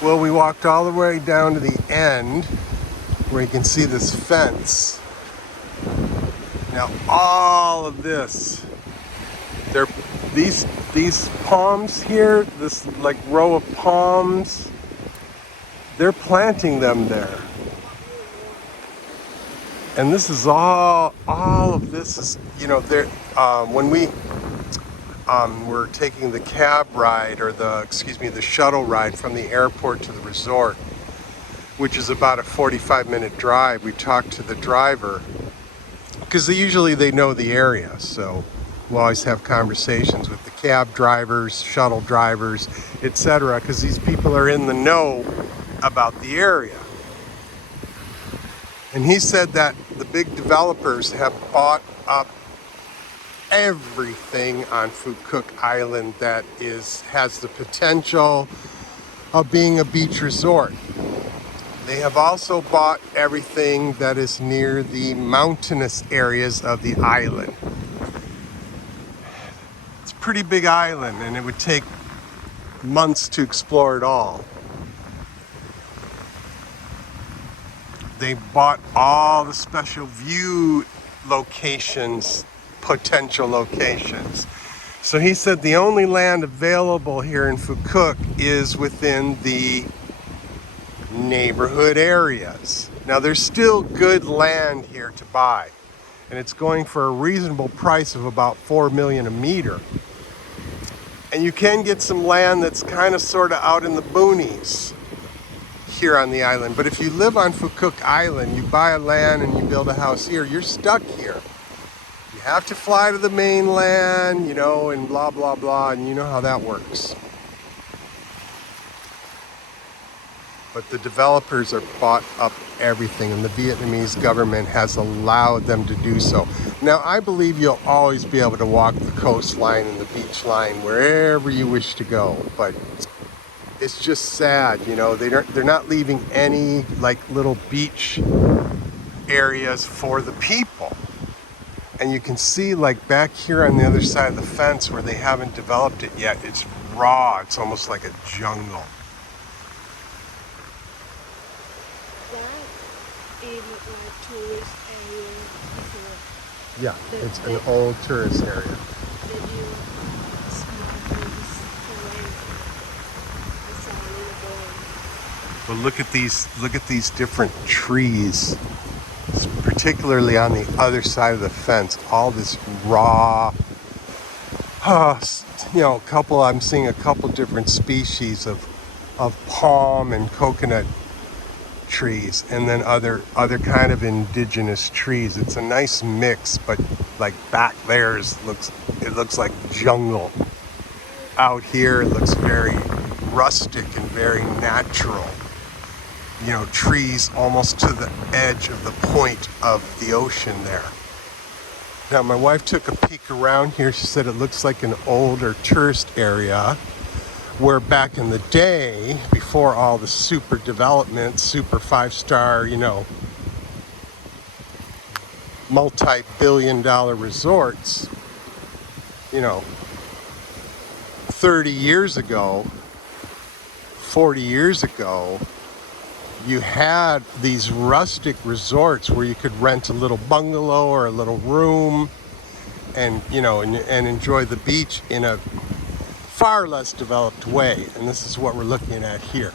Well, we walked all the way down to the end where you can see this fence. Now all of this, they're these palms here, this like row of palms, they're planting them there. And this is all of this is, there. When we were taking the cab ride, or the shuttle ride from the airport to the resort, which is about a 45-minute drive, we talked to the driver because they know the area. So we'll always have conversations with the cab drivers, shuttle drivers, etc., because these people are in the know about the area. And he said that the big developers have bought up everything on Quoc Island that has the potential of being a beach resort. They have also bought everything that is near the mountainous areas of the island. It's a pretty big island, and it would take months to explore it all. They bought all the special view locations, potential locations. So he said the only land available here in Quoc is within the neighborhood areas. Now there's still good land here to buy, and it's going for a reasonable price of about $4 million a meter. And you can get some land that's kind of sort of out in the boonies here on the island. But if you live on Quoc Island, you buy a land and you build a house here, you're stuck here. You have to fly to the mainland, and blah, blah, blah, and you know how that works. But the developers are bought up everything, and the Vietnamese government has allowed them to do so. Now, I believe you'll always be able to walk the coastline and the beach line wherever you wish to go, but it's just sad, they're not leaving any like little beach areas for the people. And you can see like back here on the other side of the fence where they haven't developed it yet, it's raw, it's almost like a jungle. Tourist area before. Yeah, it's an old tourist area. But look at these different trees, particularly on the other side of the fence. All this raw, I'm seeing a couple different species of palm and coconut trees, and then other kind of indigenous trees. It's a nice mix, but like back there it looks like jungle. Out here it looks very rustic and very natural. Trees almost to the edge of the point of the ocean there. Now, my wife took a peek around here. She said it looks like an older tourist area where back in the day, before all the super development, super 5-star, multi-billion-dollar resorts, 30 years ago, 40 years ago, you had these rustic resorts where you could rent a little bungalow or a little room and enjoy the beach in a far less developed way. And this is what we're looking at here.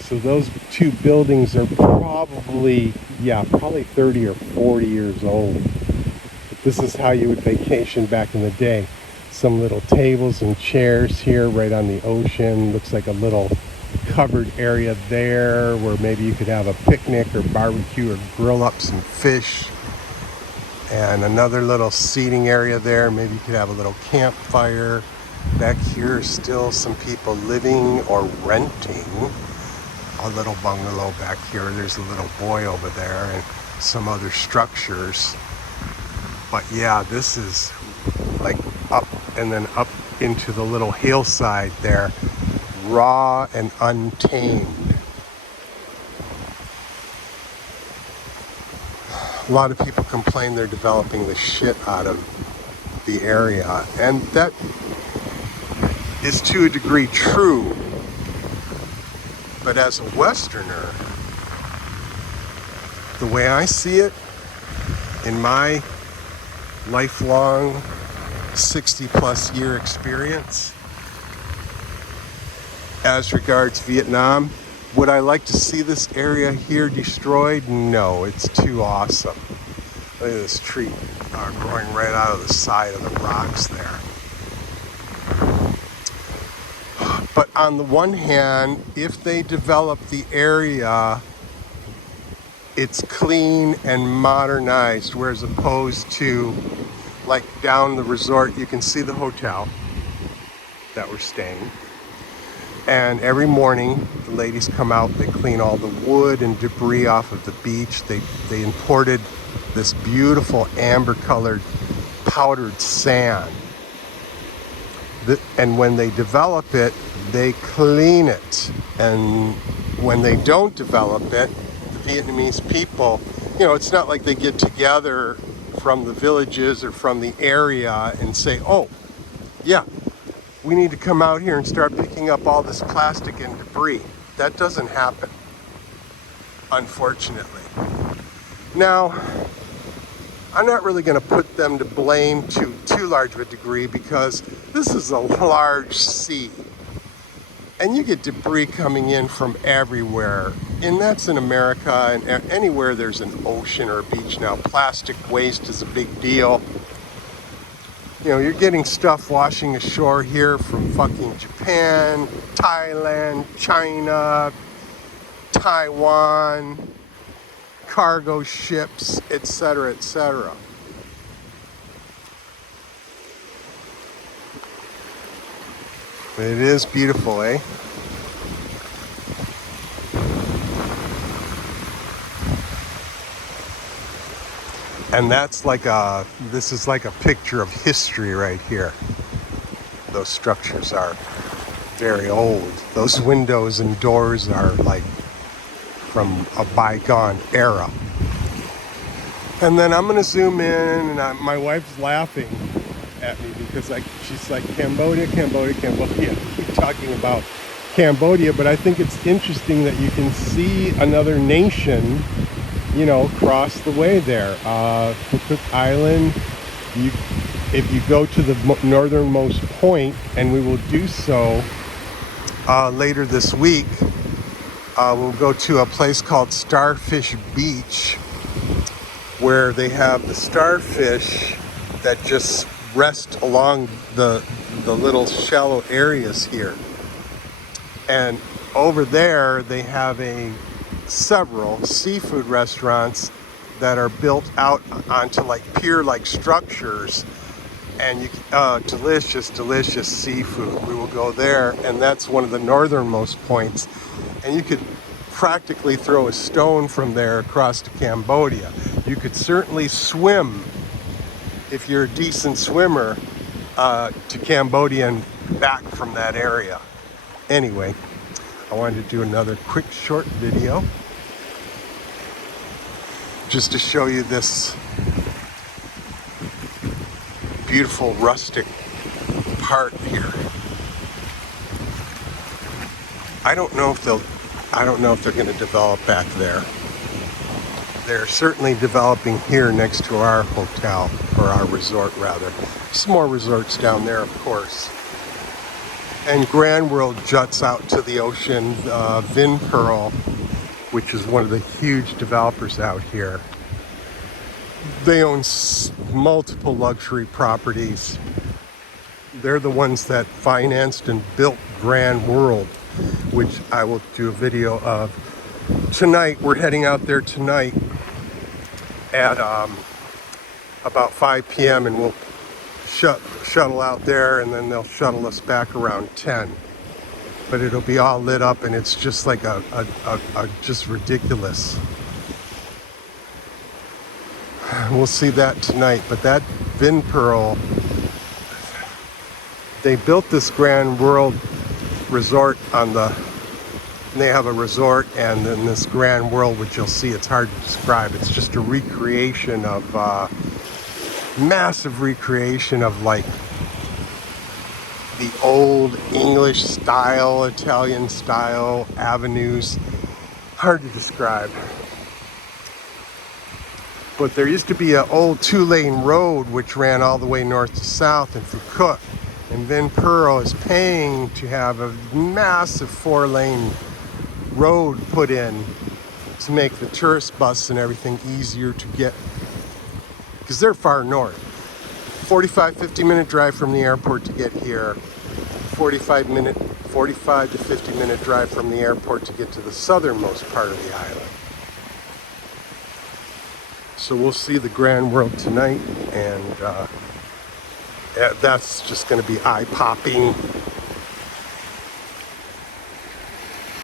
So those two buildings are probably 30 or 40 years old. But this is how you would vacation back in the day. Some little tables and chairs here right on the ocean. Looks like a little covered area there where maybe you could have a picnic or barbecue or grill up some fish. And another little seating area there. Maybe you could have a little campfire. Back here are still some people living or renting a little bungalow back here. There's a little boy over there and some other structures. But yeah, this is like up and then up into the little hillside there, raw and untamed. A lot of people complain they're developing the shit out of the area, and that is to a degree true. But as a Westerner, the way I see it, in my lifelong 60 plus year experience as regards Vietnam, would I like to see this area here destroyed? No, it's too awesome. Look at this tree growing right out of the side of the rocks there. But on the one hand, if they develop the area, it's clean and modernized, whereas opposed to like down the resort, you can see the hotel that we're staying. And every morning, the ladies come out, they clean all the wood and debris off of the beach. They imported this beautiful amber-colored powdered sand. And when they develop it, they clean it. And when they don't develop it, the Vietnamese people, you know, it's not like they get together from the villages or from the area and say, oh, yeah, we need to come out here and start picking up all this plastic and debris. That doesn't happen, unfortunately. Now, I'm not really going to put them to blame to too large of a degree because this is a large sea. And you get debris coming in from everywhere. And that's in America and anywhere there's an ocean or a beach now. Plastic waste is a big deal. You know, you're getting stuff washing ashore here from fucking Japan, Thailand, China, Taiwan, cargo ships, etc., etc. It is beautiful, eh? And that's like this is like a picture of history right here. Those structures are very old. Those windows and doors are like from a bygone era. And then I'm gonna zoom in, and my wife's laughing at me because she's like, Cambodia, Cambodia, Cambodia. I keep talking about Cambodia, but I think it's interesting that you can see another nation, you know, across the way there. Cook Island, if you go to the northernmost point, and we will do so later this week, we'll go to a place called Starfish Beach, where they have the starfish that just rest along the little shallow areas here. And over there, they have several seafood restaurants that are built out onto like pier-like structures, and delicious seafood. We will go there, and that's one of the northernmost points, and you could practically throw a stone from there across to Cambodia. You could certainly swim, if you're a decent swimmer, to Cambodia and back from that area. Anyway, I wanted to do another quick short video just to show you this beautiful rustic part here. I don't know if they're going to develop back there. They're certainly developing here next to our hotel, or our resort rather. Some more resorts down there, of course. And Grand World juts out to the ocean. Vin Pearl, which is one of the huge developers out here, they own multiple luxury properties. They're the ones that financed and built Grand World, which I will do a video of tonight. We're heading out there tonight at about 5 p.m. and we'll shuttle out there, and then they'll shuttle us back around 10. But it'll be all lit up, and it's just like a just ridiculous. We'll see that tonight. But that Vin Pearl, they built this Grand World resort they have a resort, and then this Grand World, which you'll see, it's hard to describe. It's just a recreation of, massive recreation of like the old English style, Italian style avenues. Hard to describe. But there used to be an old 2-lane road which ran all the way north to south in Quoc. And then Pearl is paying to have a massive 4-lane road put in to make the tourist bus and everything easier to get, because they're far north. 50-minute drive from the airport to get here. 45 to 50-minute drive from the airport to get to the southernmost part of the island. So we'll see the Grand World tonight, and that's just going to be eye-popping.